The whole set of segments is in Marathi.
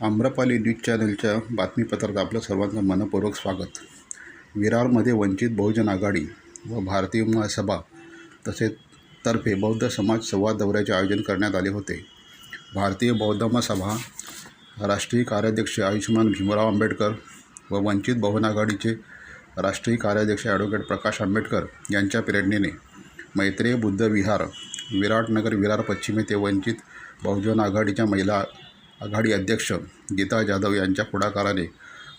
आम्रपाली न्यूज चॅनलच्या बातमीपत्रात आपलं सर्वांचं मनपूर्वक स्वागत. विरारमध्ये वंचित बहुजन आघाडी व भारतीय महासभा तसेच तर्फे बौद्ध समाज संवाद दौऱ्याचे आयोजन करण्यात आले होते. भारतीय बौद्ध महासभा राष्ट्रीय कार्याध्यक्ष आयुष्यमान भीमराव आंबेडकर व वंचित बहुजन आघाडीचे राष्ट्रीय कार्याध्यक्ष ॲडव्होकेट प्रकाश आंबेडकर यांच्या प्रेरणेने मैत्रेय बुद्ध विहार विराटनगर विरार पश्चिमे ते वंचित बहुजन आघाडीच्या महिला आघाडी अध्यक्ष गीता जाधव यांच्या पुढाकाराने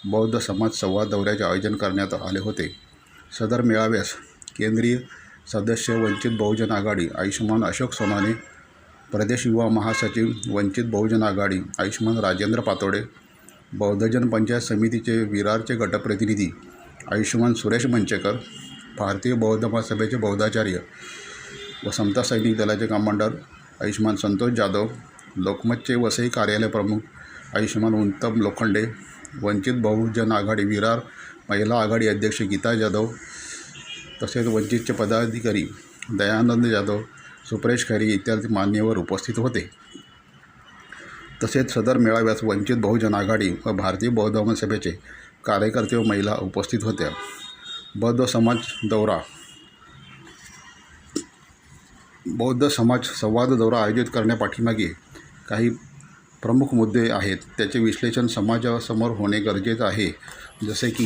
बौद्ध समाज संवाद दौऱ्याचे आयोजन करण्यात आले होते. सदर मेळाव्यास केंद्रीय सदस्य वंचित बहुजन आघाडी आयुष्यमान अशोक सोनाने प्रदेश युवा महासचिव वंचित बहुजन आघाडी आयुष्मान राजेंद्र पातोडे बौद्धजन पंचायत समितीचे विरारचे गटप्रतिनिधी आयुष्मान सुरेश मंचेकर भारतीय बौद्ध महासभेचे बौद्धाचार्य व समता सैनिक दलाचे कमांडर आयुष्मान संतोष जाधव लोकमतचे वसई कार्यालय प्रमुख आयुष्यमान उत्तम लोखंडे वंचित बहुजन आघाडी विरार महिला आघाडी अध्यक्ष गीता जाधव तसेच वंचितचे पदाधिकारी दयानंद जाधव सुप्रेश खैरी इत्यादी मान्यवर उपस्थित होते. तसेच सदर मेळाव्यास वंचित बहुजन आघाडी व भारतीय बौद्ध सभेचे कार्यकर्ते व महिला उपस्थित होत्या. बौद्ध समाज दौरा बौद्ध समाज संवाद दौरा आयोजित करण्यापाठीमागे काही प्रमुख मुद्दे आहेत त्याचे विश्लेषण समाजासमोर होणे गरजेचं आहे. जसे की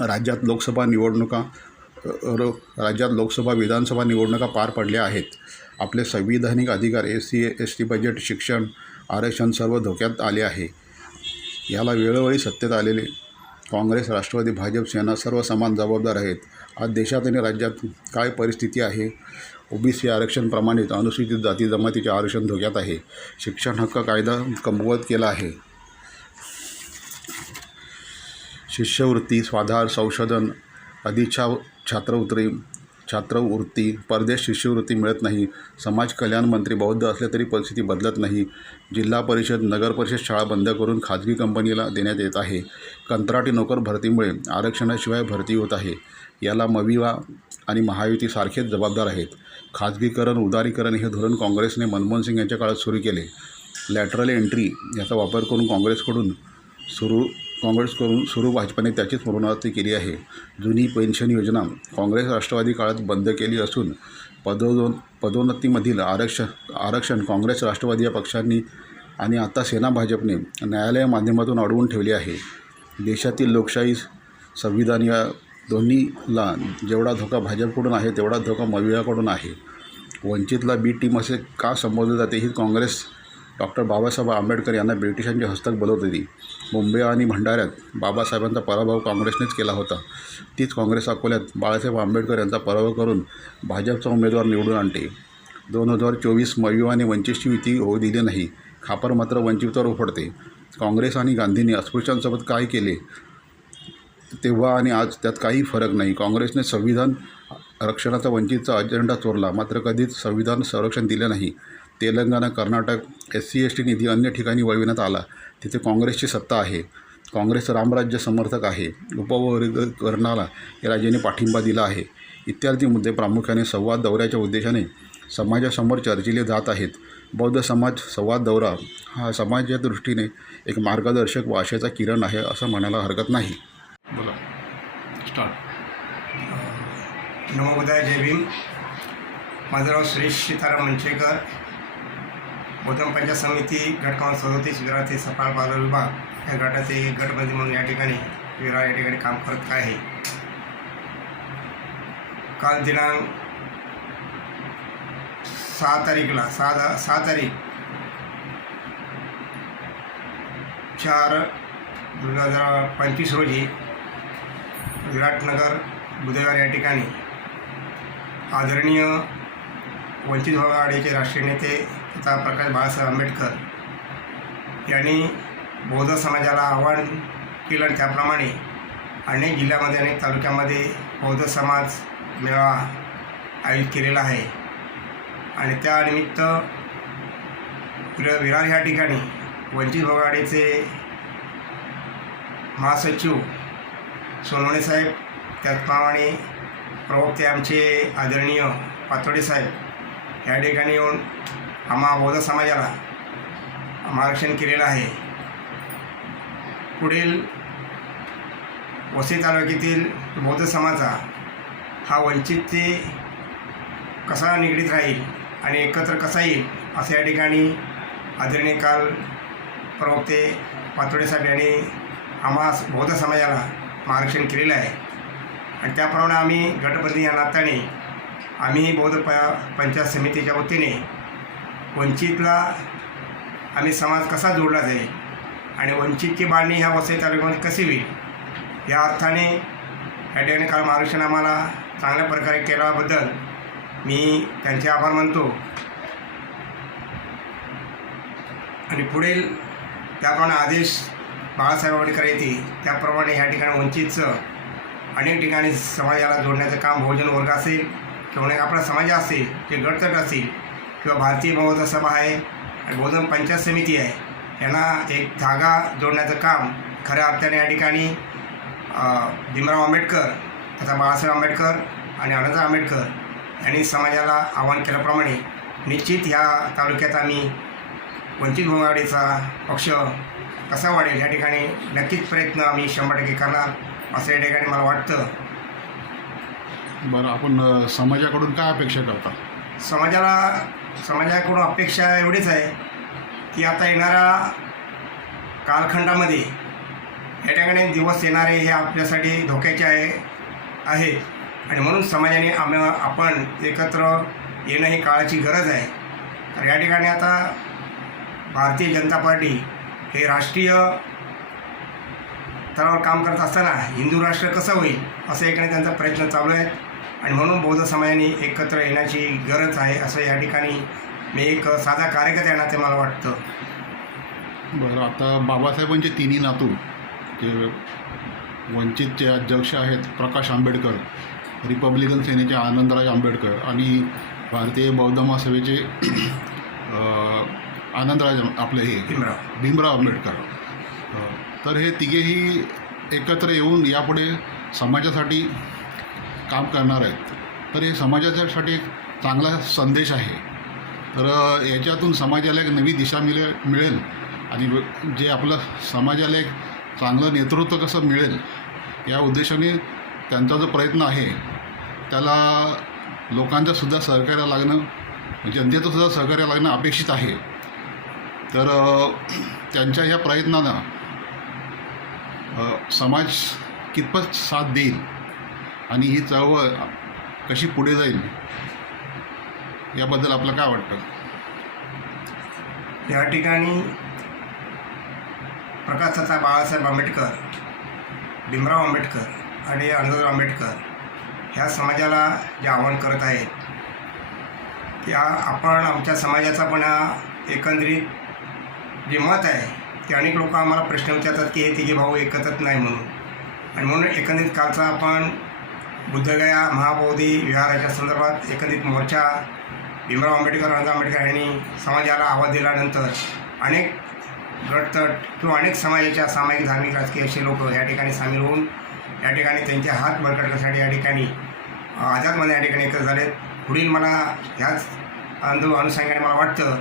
राज्यात लोकसभा निवडणुका र राज्यात लोकसभा विधानसभा निवडणुका पार पडल्या आहेत. आपले संविधानिक अधिकार S C S T budget शिक्षण आरक्षण सर्व धोक्यात आले आहे. याला वेळोवेळी सत्तेत आलेले काँग्रेस राष्ट्रवादी भाजप सेना सर्व समान जबाबदार आहेत. आज देशात आणि राज्यात काय परिस्थिती आहे? ओबीसी आरक्षणप्रमाणेच अनुसूचित जाती जमातीचे आरक्षण धोक्यात आहे. शिक्षण हक्क कायदा कमवत केला आहे. शिष्यवृत्ती स्वाधार संशोधन अधिच्छा छात्रवृत्ती छात्रवृत्ती परदेश शिष्यवृत्ती मिळत नाही. समाज कल्याण मंत्री बौद्ध असले तरी परिस्थिती बदलत नाही. जिल्हा परिषद नगर परिषद शाळा बंद करून खाजगी कंपनीला देण्यात येत आहे. कंत्राटी नोकर भरतीमुळे आरक्षणाशिवाय भरती होत आहे. याला मविवा आणि महायुतीसारखेच जबाबदार आहेत. खाजगीकरण उदारीकरण हे धोरण काँग्रेसने मनमोहन सिंग यांच्या काळात सुरू केले. लॅटरल एंट्री याचा वापर करून काँग्रेसकडून सुरू काँग्रेसकडून सुरू भाजपाने त्याचीच पुनरावृत्ती केली आहे. जुनी पेन्शन योजना काँग्रेस राष्ट्रवादी काळात बंद केली असून पदोन पदोन्नतीमधील आरक्षण आरक्षण काँग्रेस राष्ट्रवादी या पक्षांनी आणि आता सेना भाजपने न्यायालय माध्यमातून अडवून ठेवली आहे. देशातील लोकशाही संविधान या दोन्हीला जेवढा धोका भाजपकडून आहे तेवढा धोका मवियाकडून आहे. वंचितला बी टीम असे का संबोधले जाते ही काँग्रेस डॉक्टर बाबासाहेब आंबेडकर यांना ब्रिटिशांचे हस्तक बोलवत होती मुंबई आणि भंडाऱ्यात बाबासाहेबांचा पराभव काँग्रेसनेच केला होता. तीच काँग्रेस अकोल्यात बाळासाहेब आंबेडकर यांचा पराभव करून भाजपचा उमेदवार निवडून आणते. दोन हजार चोवीस मयू आणि वंचितची युती होऊ दिली नाही. खापर मात्र वंचितवर उफडते काँग्रेस आणि गांधींनी अस्पृश्यांसोबत काय केले? तेव्हा आणि आज त्यात काही फरक नाही. काँग्रेसने संविधान रक्षणाचा वंचितचा अजेंडा चोरला. मात्र कधीच संविधान संरक्षण दिले नाही. Telangana Karnataka S C S T निधी अन्य ठिकाणी वळविण्यात आला. तिथे काँग्रेसची सत्ता आहे. काँग्रेस रामराज्य समर्थक आहे. उपवर्गीकरणाला या राज्याने पाठिंबा दिला आहे. इत्यादी मुद्दे प्रामुख्याने संवाद दौऱ्याच्या उद्देशाने समाजासमोर चर्चिले जात आहेत. बौद्ध समाज संवाद दौरा हा समाजाच्या दृष्टीने एक मार्गदर्शक व आशेचा किरण आहे असं म्हणायला हरकत नाही. स्टार्ट नमो जय भीम. माझं नाव सुरेश सीताराम मंचेकर. गौतम पंचायत समिती गट क्रमांक सदोतीस विरार ते सफाळ बाल विभाग. या गटाचे गटबंदी म्हणून या ठिकाणी विरार या ठिकाणी काम करत आहे. काल दिनांक सहा तारीखला सहा सहा तारीख चार दोन हजार पंचवीस रोजी विराटनगर बुधवार या ठिकाणी. आदरणीय वंचित बहुजन आघाडीचे राष्ट्रीय नेते तथा प्रकाश बाळासाहेब आंबेडकर यांनी बौद्ध समाजाला आव्हान केलं आणि त्याप्रमाणे अनेक जिल्ह्यामध्ये अनेक तालुक्यामध्ये बौद्ध समाज मेळावा आयोजित केलेला आहे. आणि त्यानिमित्त विरार ह्या ठिकाणी वंचित भोगाडेचे महासचिव सोनवणे साहेब त्याचप्रमाणे प्रवक्ते आमचे आदरणीय पातोडे साहेब या ठिकाणी येऊन आम्हा बौद्ध समाजाला मार्गदर्शन केलेलं आहे. पुढील वसई तालुक्यातील बौद्ध समाजा हा वंचित ते कसा निगडीत राहील आणि एकत्र कसा येईल असं या ठिकाणी आदरणीय काल प्रवक्ते पातोडे साहेब यांनी आम्हा बौद्ध समाजाला मार्गदर्शन केलेलं आहे. आणि त्याप्रमाणे आम्ही गटबंदी या नात्याने आम्ही बौद्ध प पंचायत समितीच्या वतीने वंचितला आम्ही समाज कसा जोडला जाईल आणि वंचितची बांधणी ह्या वसई तालुक्यामध्ये कशी होईल या अर्थाने या ठिकाणी काल मार्गदर्शन आम्हाला चांगल्या प्रकारे केल्याबद्दल मी त्यांचे आभार मानतो. आणि पुढील त्याप्रमाणे आदेश बाळासाहेब आंबेडकर येते त्याप्रमाणे ह्या ठिकाणी वंचितचं अनेक ठिकाणी समाजाला जोडण्याचं काम बहुजन वर्ग असेल किंवा अनेक आपला समाज असेल जे गटतट असेल किंवा भारतीय बौद्ध सभा आहे बहुजन पंचायत समिती आहे यांना एक धागा जोडण्याचं काम खऱ्या अर्थाने या ठिकाणी भीमराव आंबेडकर तथा बाळासाहेब आंबेडकर आणि अनंत आंबेडकर यांनी समाजाला आवाहन केल्याप्रमाणे निश्चित ह्या तालुक्यात आम्ही वंचित बहुआघाडीचा पक्ष कसा वाढेल या ठिकाणी नक्कीच प्रयत्न आम्ही शंभर टक्के करणार असं या ठिकाणी मला वाटतं. बरं आपण समाजाकडून काय अपेक्षा करता? समाजाला समाजाकडून अपेक्षा एवढीच आहे की आता येणाऱ्या कालखंडामध्ये या ठिकाणी दिवस येणारे हे आपल्यासाठी धोक्याचे आहे आहेत. आणि म्हणून समाजाने आम्ही आपण एकत्र येणं ही काळाची गरज आहे. तर या ठिकाणी आता भारतीय जनता पार्टी हे राष्ट्रीय स्तरावर काम करत असताना हिंदू राष्ट्र कसं होईल असं एकाने त्यांचा प्रयत्न चालू आहे आणि म्हणून बौद्ध समाजाने एकत्र येण्याची गरज आहे असं या ठिकाणी मी एक साधा कार्यकर्ता आहे ते मला वाटतं. बरं आता बाबासाहेबांचे तिन्ही नातू जे वंचितचे अध्यक्ष आहेत प्रकाश आंबेडकर रिपब्लिकन सेनेचे आनंदराज आंबेडकर आणि भारतीय बौद्ध महासभेचे आनंदराज आपले हे भीमराव. भीमराव आंबेडकर. तर हे तिघेही एकत्र येऊन यापुढे समाजासाठी काम करणार आहेत. तर हे समाजासाठी एक चांगला संदेश आहे. तर याच्यातून समाजाला एक नवी दिशा मिळेल मिळेल. आणि जे आपलं समाजाला एक चांगलं नेतृत्व कसं मिळेल या उद्देशाने त्यांचा जो प्रयत्न आहे त्याला लोकांचं सुद्धा सहकार्य लागणं जनतेचं सुद्धा सहकार्य लागणं अपेक्षित आहे. तर त्यांच्या ह्या प्रयत्नानं समाज कितपत साथ देईल आणि ही चळवळ कशी पुढे जाईल याबद्दल आपलं काय वाटतं? या ठिकाणी प्रकाशचा बाळासाहेब आंबेडकर भीमराव आंबेडकर आणि अनंतराव आंबेडकर ह्या समाजाला जे आव्हान करत आहेत त्या आपण आमच्या समाजाचा पण हा एकंदरीत जे मत आहे ते अनेक लोक आम्हाला प्रश्न विचारतात की हे तिघे भाऊ एकत्रच नाही म्हणून. आणि म्हणून एकंदरीत कालचा आपण बुद्धगया महाबोधी विहाराच्या संदर्भात एकंदरीत मोर्चा भीमराव आंबेडकर अनंतराव आंबेडकर यांनी समाजाला आवाज दिल्यानंतर अनेक गटतट किंवा अनेक समाजाच्या सामाजिक धार्मिक राजकीय असे लोक या ठिकाणी सामील होऊन या ठिकाणी त्यांचे हात बळकटण्यासाठी या ठिकाणी आझादमध्ये या ठिकाणी एकत्र झालेत. पुढील मला ह्याच अनु अनुषंगाने मला वाटतं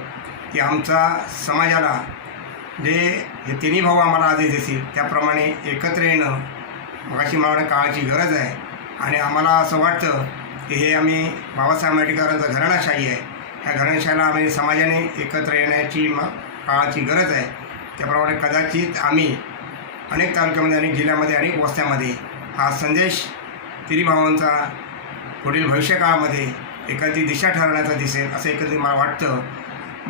की आमचा समाजाला जे हे तिन्ही भाऊ आम्हाला आदेश देतील त्याप्रमाणे एकत्र येणं मगाशी मला काळाची गरज आहे. आणि आम्हाला असं वाटतं की हे आम्ही बाबासाहेब आंबेडकरांचं घराणाशाही आहे. ह्या घराणाशाहीला आम्ही समाजाने एकत्र येण्याची म काळाची गरज आहे. त्याप्रमाणे कदाचित आम्ही अनेक तालुक्यामध्ये अनेक जिल्ह्यामध्ये अनेक वस्त्यामध्ये हा संदेश तिन्ही भावांचा पुढील भविष्यकाळामध्ये एखादी दिशा ठरवण्याचा दिसेल असं एकत्रित मला वाटतं.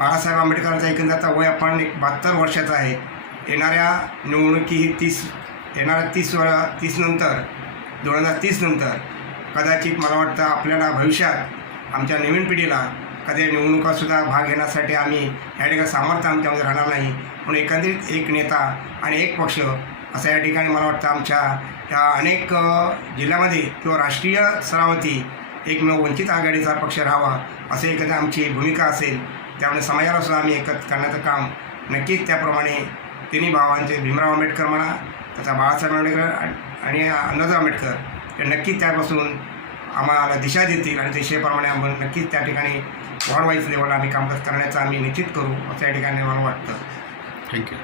बाळासाहेब आंबेडकरांचा एकंदरचा वय आपण एक बहात्तर वर्षाचा आहे. येणाऱ्या निवडणुकी ही तीस येणाऱ्या तीस वर तीस नंतर दोन हजार तीस नंतर कदाचित मला वाटतं आपल्याला भविष्यात आमच्या नवीन पिढीला कधी निवडणुकासुद्धा भाग घेण्यासाठी आम्ही या ठिकाणी सामर्थ्य आमच्यामध्ये राहणार नाही. म्हणून एकंदरीत एक नेता आणि एक पक्ष असं या ठिकाणी मला वाटतं आमच्या ह्या अनेक जिल्ह्यामध्ये किंवा राष्ट्रीय स्तरावरती एकमेव वंचित आघाडीचा पक्ष राहावा असं एखादी आमची भूमिका असेल. त्यामुळे समाजाला सुद्धा आम्ही एकत्र करण्याचं काम नक्कीच त्याप्रमाणे तिन्ही भावांचे भीमराव आंबेडकर म्हणा तथा बाळासाहेब आंबेडकर आणि- अण्णासाहेब आंबेडकर हे नक्कीच त्यापासून आम्हाला दिशा देतील आणि दिशेप्रमाणे आपण नक्कीच त्या ठिकाणी वाढवायचं लेवलला आम्ही कामकाज करण्याचं आम्ही निश्चित करू असं या ठिकाणी मला वाटतं. थँक्यू